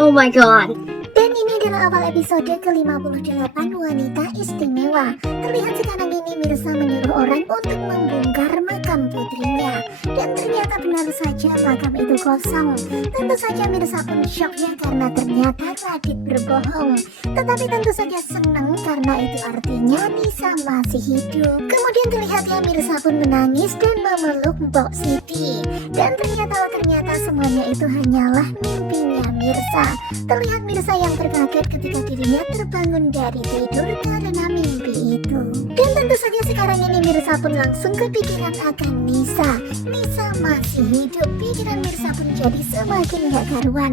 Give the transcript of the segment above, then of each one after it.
Oh my god. Dan ini adalah awal episode ke-58 Wanita Istimewa. Terlihat sekarang ini Mirsa menyuruh orang untuk membongkar makam putrinya. Dan ternyata benar saja makam itu kosong. Tentu saja Mirsa pun shock ya karena ternyata Radit berbohong. Tetapi tentu saja senang karena itu artinya Nisa masih hidup. Kemudian terlihat ya Mirsa pun menangis dan memeluk Mbok Siti. Dan ternyata semuanya itu hanyalah mimpinya Mirsa. Terlihat Mirsa yang terkaget ketika dirinya terbangun dari tidur karena mimpi itu. Dan tentu saja sekarang ini Mirsa pun langsung kepikiran akan Nisa. Nisa masih hidup. Pikiran Mirsa pun jadi semakin gak karuan.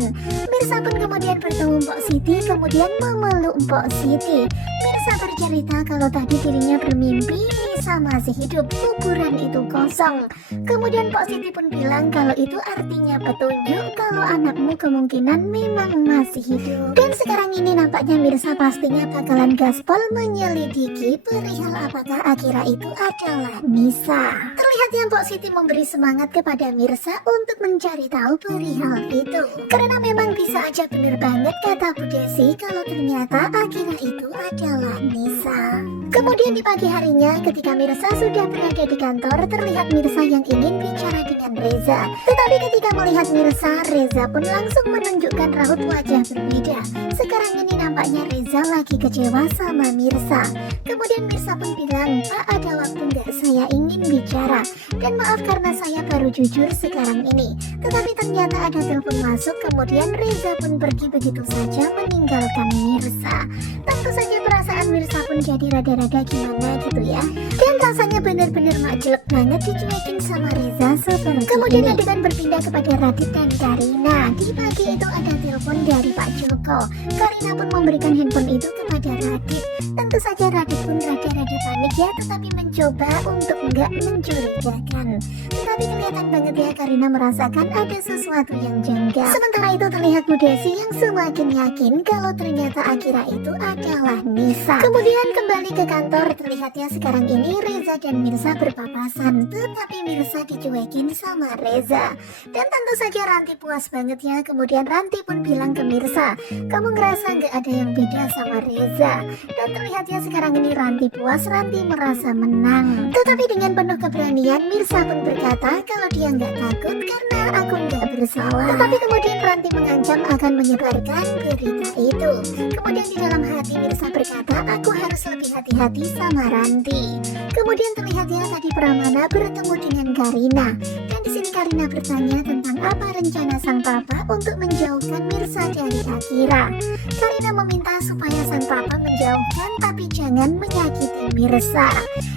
Mirsa pun kemudian bertemu Mbok Siti, kemudian memeluk Mbok Siti. Mirsa bercerita kalau tadi dirinya bermimpi Nisa masih hidup, kuburan itu kosong. Kemudian Mbok Siti pun bilang kalau itu artinya petunjuk kalau anakmu kemungkinan memang masih hidup. Dan sekarang ini nampaknya Mirsa pastinya bakalan gaspol menyelidiki perihal apakah Akira itu adalah Nisa. Terlihat yang Mbok Siti memberi semangat kepada Mirsa untuk mencari tahu perihal itu. Karena memang bisa aja bener banget kata Bu Desi kalau ternyata Akira itu adalah Nisa. Kemudian di pagi harinya ketika Mirsa sudah berada di kantor, terlihat Mirsa yang ingin bicara dengan Reza. Tetapi ketika melihat Mirsa, Reza pun langsung menunjukkan raut wajah berbeda. Sekarang ini nampaknya Reza lagi kecewa sama Mirsa. Kemudian Mirsa pun bilang, "Pak, ada waktu nggak, saya ingin bicara. Dan maaf karena saya baru jujur sekarang ini." Tetapi ternyata ada telepon masuk, kemudian Reza pun pergi begitu saja meninggalkan Mirsa. Tentu saja perasaan Mirsa pun jadi rada-rada gimana gitu ya. Dan rasanya benar-benar jelek banget dicuekin sama Reza seperti kemudian ini. Adegan berpindah kepada Radit dan Karina. Di pagi itu ada telepon dari Pak Joko. Karina pun memberikan handphone itu kepada Radit. Tentu saja Radit pun rada-rada panik ya, tetapi mencoba untuk enggak mencurigakan. Tetapi kelihatan banget ya Karina merasakan ada sesuatu yang janggal. Sementara itu terlihat Bu Desi yang semakin yakin kalau ternyata Akira itu adalah Nisa. Kemudian kembali ke kantor, terlihat ya sekarang ini Reza dan Mirsa berpapasan, tetapi Mirsa dicuekin sama Reza. Dan tentu saja Ranti puas banget ya. Kemudian Ranti pun bilang ke Mirsa, "Kamu ngerasa nggak ada yang beda sama Reza?" Dan terlihat ya sekarang ini Ranti puas, Ranti merasa menang. Tetapi dengan penuh keberanian Mirsa pun berkata kalau dia nggak takut karena aku nggak bersalah. Tetapi kemudian Ranti mengancam akan menyebarkan berita itu. Kemudian di dalam hati Mirsa berkata, "Aku harus lebih hati-hati sama Ranti." Kemudian terlihat ya tadi Pramana bertemu dengan Karina. Dan di sini Karina bertanya tentang apa rencana sang papa untuk menjauhkan Mirsa dari Akira. Karina meminta supaya sang papa menjauhkan tapi jangan menyakiti Mirsa.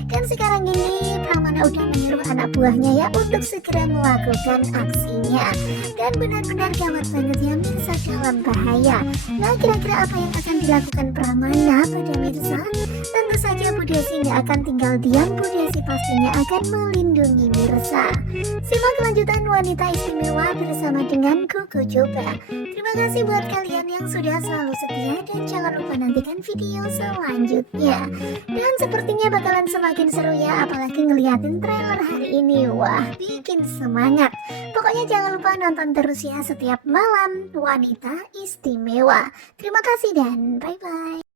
Dan sekarang ini Pramana udah menyuruh anak buahnya ya untuk segera melakukan aksinya. Dan benar-benar gawat banget ya, Mirsa dalam bahaya. Nah, kira-kira apa yang akan dilakukan Pramana pada Mirsa? Tentu saja Bu Desi nggak akan tinggal diam. Bu Desi pastinya akan melindungi Mirsa. Simak kelanjutan Wanita Istimewa bersama dengan Kuku Coba. Terima kasih buat kalian yang sudah selalu setia dan jangan lupa nantikan video selanjutnya. Dan sepertinya bakalan semakin seru ya, apalagi ngeliatin trailer hari ini. Wah, bikin semangat. Pokoknya jangan lupa nonton terus ya setiap malam Wanita Istimewa. Terima kasih dan bye-bye.